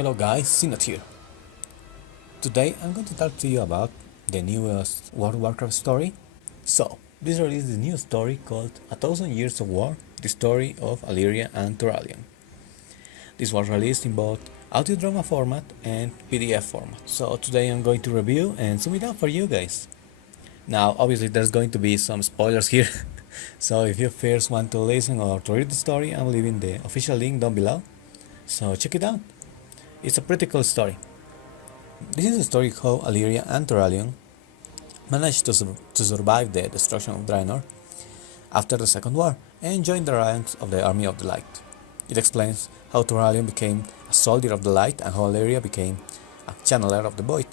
Hello guys, Sinat here. Today I'm going to talk to you about the newest World of Warcraft story. So, this released a new story called A Thousand Years of War, the story of Illyria and Turalyon. This was released in both audio drama format and PDF format. So today I'm going to review and sum it up for you guys. Now obviously there's going to be some spoilers here. So if you first want to listen or to read the story, I'm leaving the official link down below. So check it out. It's a pretty cool story. This is a story how Illyria and Turalyon managed to survive the destruction of Draenor after the Second War and joined the ranks of the Army of the Light. It explains how Turalyon became a soldier of the light and how Illyria became a channeler of the void.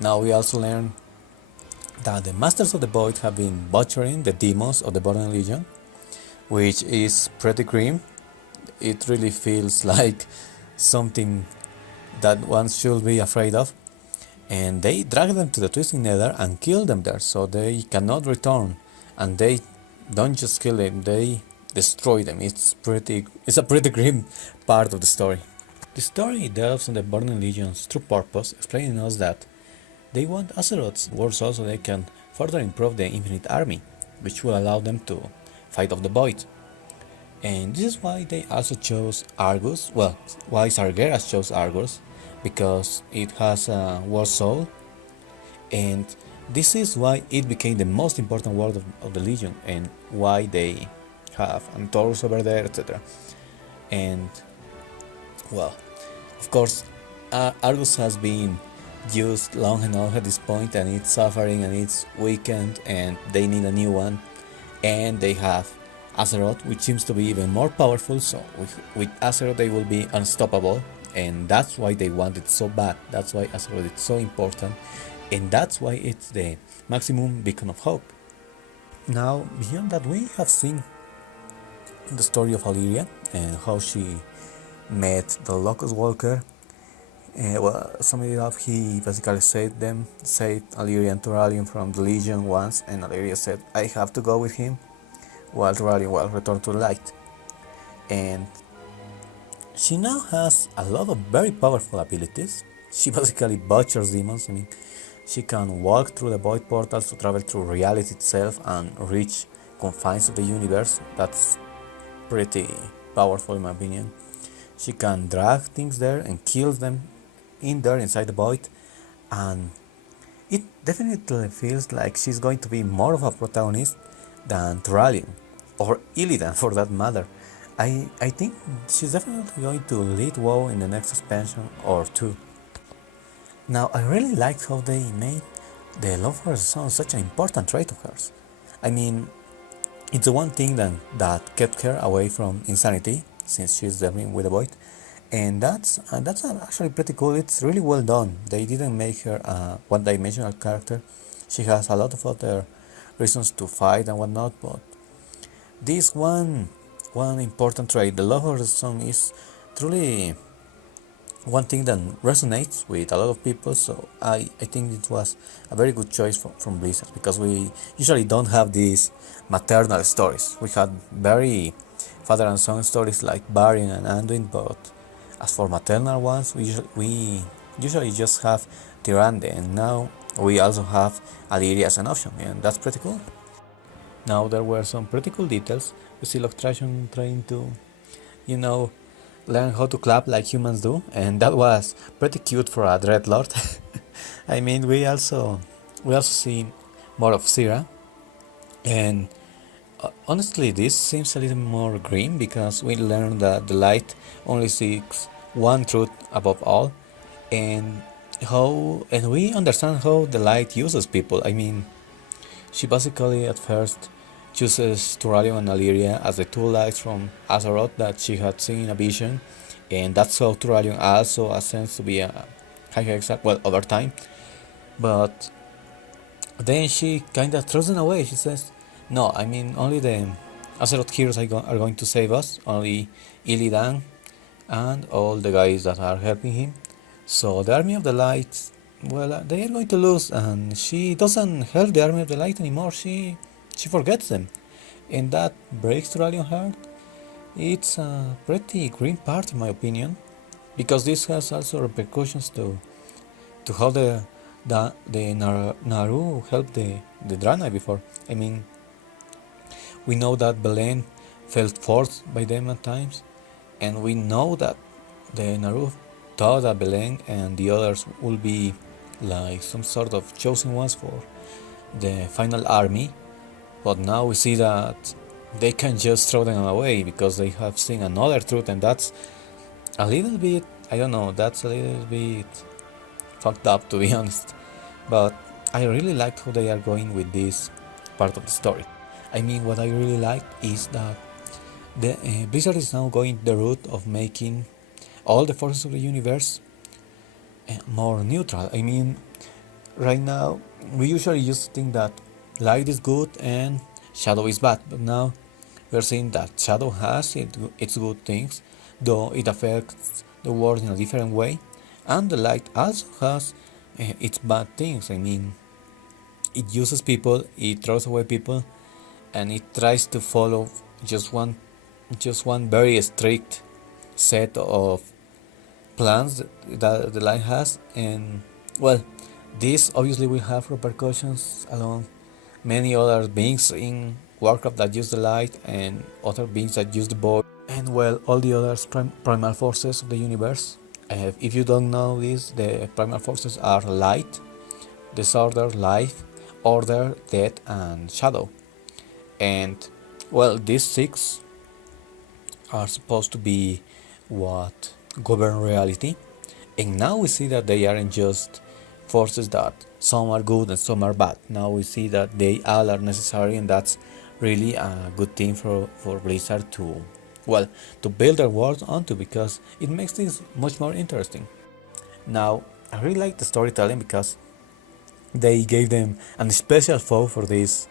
Now we also learn that the Masters of the Void have been butchering the demons of the Borderland Legion, which is pretty grim. It really feels like something that one should be afraid of, and they drag them to the Twisting Nether and kill them there so they cannot return, and they don't just kill them, they destroy them. It's a pretty grim part of the story. The story delves on the Borderland Legion's true purpose, explaining us that they want Azeroth's world soul so they can further improve the Infinite Army, which will allow them to fight off the void. And this is why they also chose Argus, well, why Sargeras chose Argus, because it has a war soul, and this is why it became the most important world of the Legion, and why they have Antorus over there, etc. And, well, of course, Argus has been used long enough at this point, and it's suffering and it's weakened, and they need a new one, and they have Azeroth, which seems to be even more powerful, so with Azeroth they will be unstoppable, and that's why they want it so bad. That's why Azeroth is so important, and that's why it's the maximum beacon of hope. Now, beyond that, we have seen the story of Illyria and how she met the Locust Walker. Summing it up, he basically saved Illyria and Turalyon from the Legion once, and Illyria said, I have to go with him, while Turalyon returned to the light. And she now has a lot of very powerful abilities. She basically butchers demons. I mean, she can walk through the void portals to travel through reality itself and reach confines of the universe. That's pretty powerful in my opinion. She can drag things there and kill them inside the void, and it definitely feels like she's going to be more of a protagonist than Turalyon, or Illidan for that matter. I think she's definitely going to lead WoW in the next expansion or two. Now, I really liked how they made the love for her son such an important trait of hers. I mean, it's the one thing that kept her away from insanity, since she's dealing with the void, and that's actually pretty cool. It's really well done. They didn't make her a one-dimensional character. She has a lot of other reasons to fight and whatnot, but this one important trait, the love of the song, is truly one thing that resonates with a lot of people. So I think it was a very good choice from Blizzard, because we usually don't have these maternal stories. We had very father and son stories like Varian and Anduin, but as for maternal ones, we usually just have Tyrande, and now we also have Illyria as an option, and that's pretty cool. Now there were some pretty cool details. We see Loctration trying to, learn how to clap like humans do, and that was pretty cute for a Dreadlord. I mean, we also see more of Xe'ra, and honestly, this seems a little more grim, because we learn that the light only seeks one truth above all, and we understand how the light uses people. I mean, she basically at first chooses Turalyon and Illyria as the two lights from Azeroth that she had seen in a vision, and that's how Turalyon also ascends to be a High Exarch, well, over time. But then she kinda throws them away. She says, no, I mean, only the Azeroth heroes are going to save us, only Illidan and all the guys that are helping him. So the Army of the Light, well, they are going to lose, and she doesn't help the Army of the Light anymore. She forgets them, and that breaks Turalyon's heart. It's a pretty grim part in my opinion, because this has also repercussions to how Naru helped the Draenei before. I mean, we know that Belen felt forced by them at times, and we know that the Naru thought that Belen and the others will be like some sort of chosen ones for the final army, but now we see that they can just throw them away because they have seen another truth, and that's a little bit, I don't know, that's a little bit fucked up, to be honest. But I really liked how they are going with this part of the story. I mean, what I really like is that the Blizzard is now going the route of making all the forces of the universe more neutral. I mean, right now we usually used to think that light is good and shadow is bad, but now we're seeing that shadow has its good things, though it affects the world in a different way, and the light also has its bad things. I mean, it uses people, it throws away people, and it tries to follow just one just one very strict set of plans that the light has, and well, this obviously will have repercussions along many other beings in Warcraft that use the light and other beings that use the void, and well, all the other primal forces of the universe. If you don't know this, the primal forces are light, disorder, life, order, death, and shadow. And well, these six are supposed to be what govern reality, and now we see that they aren't just forces that some are good and some are bad. Now we see that they all are necessary, and that's really a good thing for Blizzard to, well, to build their world onto, because it makes things much more interesting. Now, I really like the storytelling because they gave them a special foe for this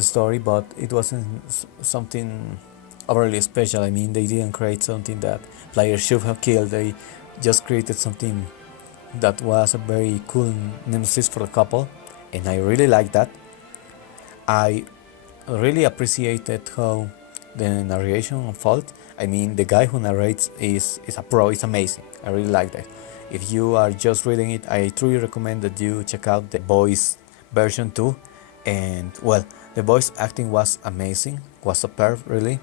story, but it wasn't something overly special. I mean, they didn't create something that players should have killed. They just created something that was a very cool nemesis for the couple, and I really like that. I really appreciated how the narration unfolded. I mean, the guy who narrates is a pro. It's amazing. I really like that. If you are just reading it, I truly recommend that you check out the voice version too. And well, the voice acting was amazing, was superb, really.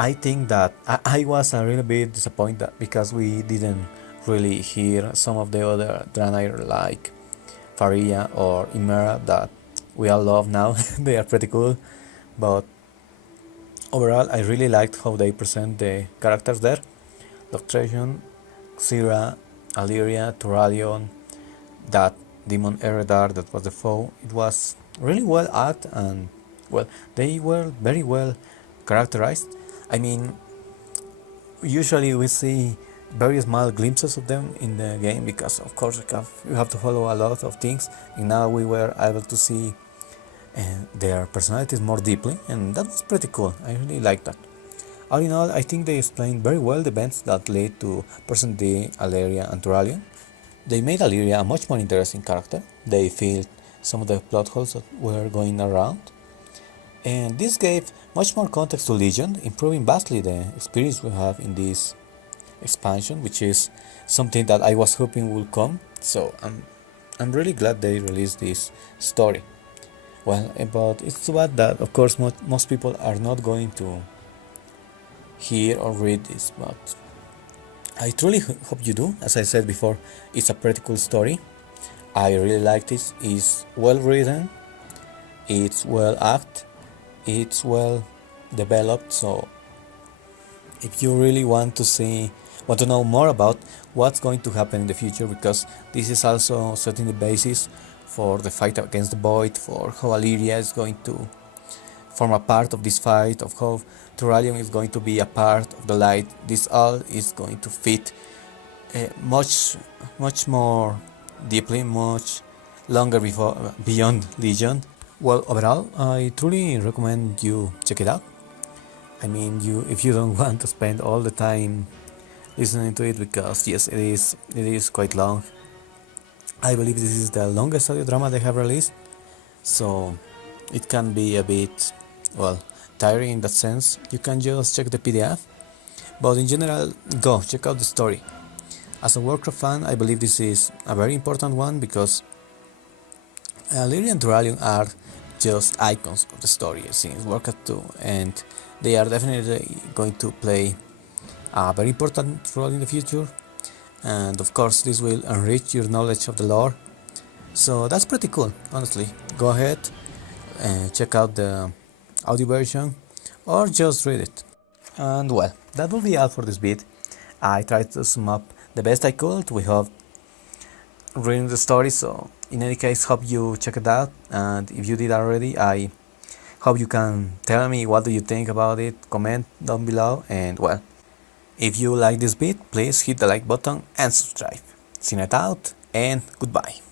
I think that I was a little bit disappointed because we didn't really hear some of the other Draenei like Faria or Imera that we all love now. They are pretty cool, but overall I really liked how they present the characters there. Doctration, Xe'ra, Illyria, Turalion, that demon Eredar that was the foe. It was really well acted, and well, they were very well characterized. I mean, usually we see very small glimpses of them in the game because of course you have to follow a lot of things, and now we were able to see their personalities more deeply, and that was pretty cool. I really liked that. All in all, I think they explained very well the events that led to present day Alleria and Turalion. They made Alleria a much more interesting character. They filled some of the plot holes that were going around, and this gave much more context to Legion, improving vastly the experience we have in this expansion, which is something that I was hoping would come. So I'm really glad they released this story. Well, but it's too bad that of course most people are not going to hear or read this, but I truly hope you do. As I said before, it's a pretty cool story. I really like this. It's well written, it's well acted, it's well developed. So if you really want to know more about what's going to happen in the future, because this is also setting the basis for the fight against the void, for how Illyria is going to form a part of this fight, of how Turalion is going to be a part of the light. This all is going to fit much more deeply, much longer beyond Legion. Well, overall, I truly recommend you check it out. I mean, if you don't want to spend all the time listening to it, because yes, it is quite long. I believe this is the longest audio drama they have released, so it can be a bit, well, tiring in that sense. You can just check the PDF, But in general, go check out the story. As a Warcraft fan, I believe this is a very important one because Lyria and Duralion are just icons of the story since Warcraft 2, and they are definitely going to play a very important role in the future. And of course, this will enrich your knowledge of the lore. So that's pretty cool, honestly. Go ahead and check out the audio version or just read it. And well, that will be all for this bit. I tried to sum up the best I could. We have reading the story, so in any case, hope you check it out. And if you did already, I hope you can tell me what do you think about it. Comment down below, and well, if you like this bit, please hit the like button and subscribe. See you out, and goodbye.